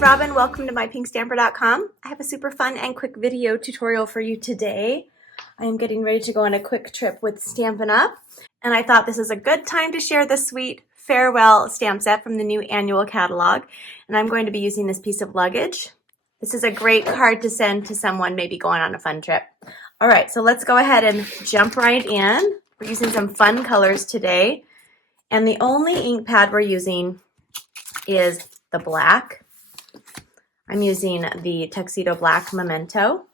it's Robyn. Welcome to mypinkstamper.com. I have a super fun and quick video tutorial for you today. I am getting ready to go on a quick trip with Stampin' Up! And I thought this is a good time to share the sweet farewell stamp set from the new annual catalog. And I'm going to be using this piece of luggage. This is a great card to send to someone maybe going on a fun trip. All right, so let's go ahead and jump right in. We're using some fun colors today. And the only ink pad we're using is the black. I'm using the Tuxedo Black Memento.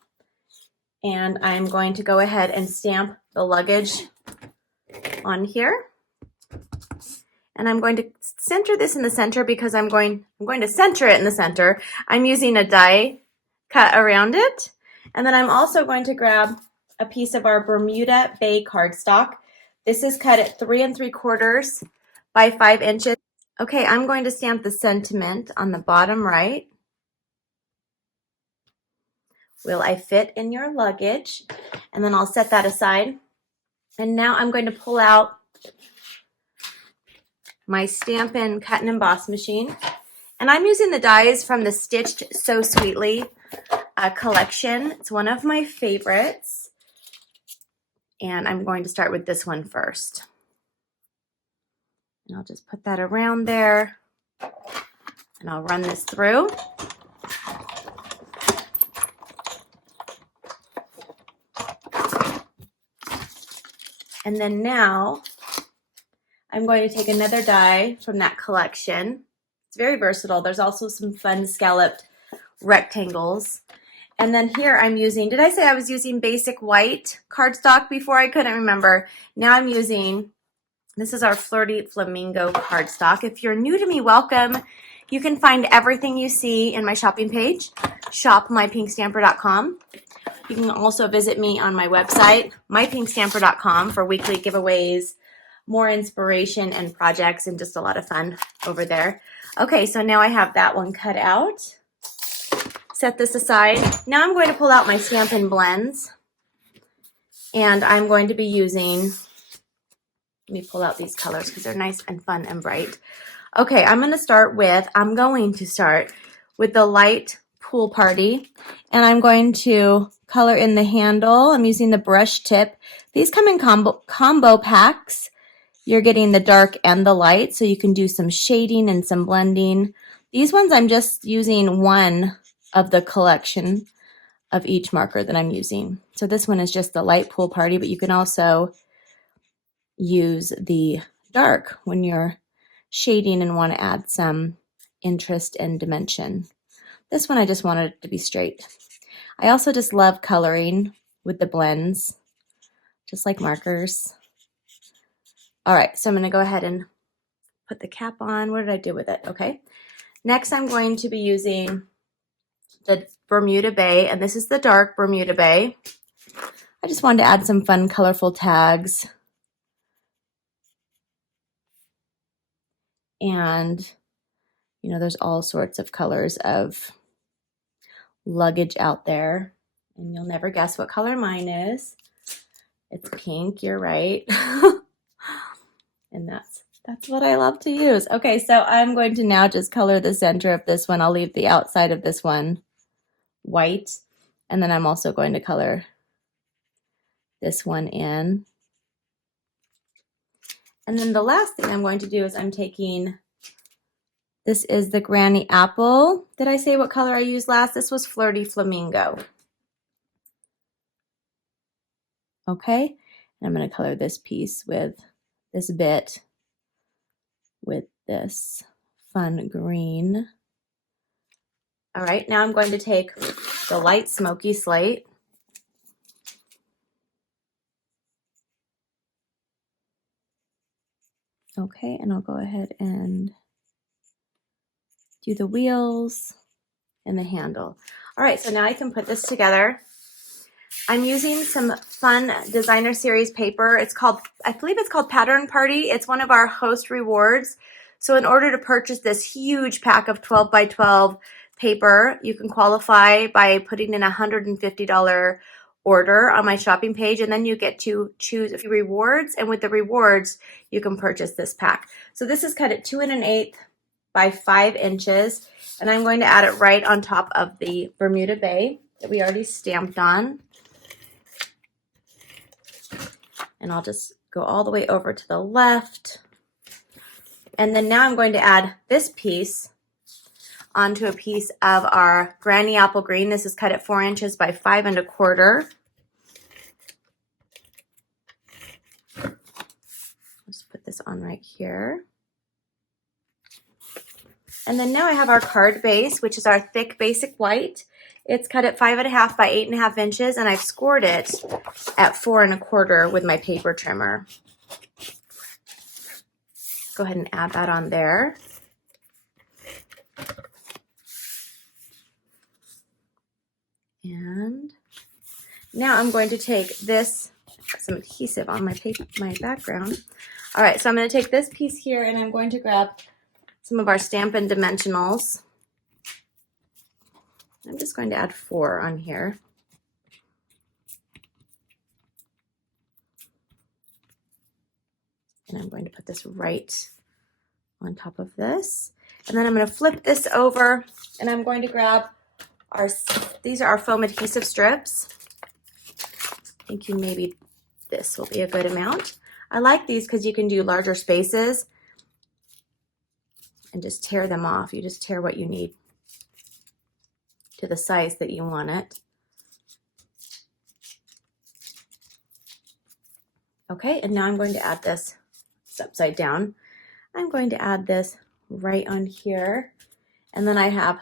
And I'm going to go ahead and stamp the luggage on here. And I'm going to center this in the center because I'm going to center it in the center. I'm using a die cut around it. And then I'm also going to grab a piece of our Bermuda Bay cardstock. This is cut at 3 3/4 by 5 inches. Okay, I'm going to stamp the sentiment on the bottom right. Will I fit in your luggage? And then I'll set that aside. And now I'm going to pull out my Stampin' cut and emboss machine. And I'm using the dies from the Stitched So Sweetly collection. It's one of my favorites. And I'm going to start with this one first. And I'll just put that around there. And I'll run this through. And then now I'm going to take another die from that collection. It's very versatile. There's also some fun scalloped rectangles. And then here I'm using, did I say I was using basic white cardstock before? I couldn't remember. Now I'm using, this is our Flirty Flamingo cardstock. If you're new to me, welcome. You can find everything you see in my shopping page, shopmypinkstamper.com. You can also visit me on my website, mypinkstamper.com, for weekly giveaways, more inspiration and projects, and just a lot of fun over there. Okay, so now I have that one cut out. Set this aside. Now I'm going to pull out my Stampin' blends, and I'm going to be using, let me pull out these colors because they're nice and fun and bright. Okay, I'm going to start with the light Pool Party, and I'm going to color in the handle. I'm using the brush tip. These come in combo packs. You're getting the dark and the light, so you can do some shading and some blending. These ones I'm just using one of the collection of each marker that I'm using. So this one is just the light Pool Party, but you can also use the dark when you're shading and want to add some interest and dimension. This one I just wanted it to be straight. I also just love coloring with the blends, just like markers. All right, so I'm going to go ahead and put the cap on. What did I do with it? Okay. Next, I'm going to be using the Bermuda Bay, and this is the dark Bermuda Bay. I just wanted to add some fun, colorful tags. And, you know, there's all sorts of colors of luggage out there, and you'll never guess what color mine is. It's pink, you're right. And that's what I love to use. Okay, so I'm going to now just color the center of this one. I'll leave the outside of this one white, and then I'm also going to color this one in. And then the last thing I'm going to do is I'm taking, this is the Granny Apple. Did I say what color I used last? This was Flirty Flamingo. Okay, and I'm going to color this piece with this bit with this fun green. All right, now I'm going to take the light smoky slate. Okay, and I'll go ahead and do the wheels and the handle. All right, so now I can put this together. I'm using some fun designer series paper. It's called, I believe it's called Pattern Party. It's one of our host rewards. So in order to purchase this huge pack of 12 by 12 paper, you can qualify by putting in a $150 order on my shopping page, and then you get to choose a few rewards, and with the rewards, you can purchase this pack. So this is cut at 2 1/8 by 5 inches. And I'm going to add it right on top of the Bermuda Bay that we already stamped on. And I'll just go all the way over to the left. And then now I'm going to add this piece onto a piece of our Granny Apple Green. This is cut at 4 inches by 5 1/4. Let's put this on right here. And then now I have our card base, which is our thick basic white. It's cut at 5 1/2 by 8 1/2 inches, and I've scored it at 4 1/4 with my paper trimmer. Go ahead and add that on there. And now I'm going to take this, some adhesive on my background. All right, so I'm going to take this piece here and I'm going to grab some of our Stampin' dimensionals. I'm just going to add 4 on here. And I'm going to put this right on top of this. And then I'm going to flip this over and I'm going to grab these are our foam adhesive strips. Thinking maybe this will be a good amount. I like these because you can do larger spaces and just tear them off. You just tear what you need to the size that you want it. Okay, and now I'm going to add this. It's upside down. I'm going to add this right on here. And then I have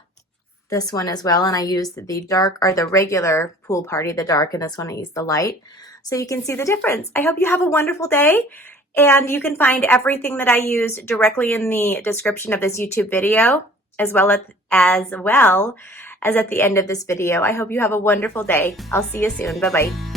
this one as well, and I used the dark, or the regular Pool Party, the dark, and this one I used the light. So you can see the difference. I hope you have a wonderful day, and you can find everything that I used directly in the description of this YouTube video, as well as at the end of this video. I hope you have a wonderful day. I'll see you soon. Bye-bye.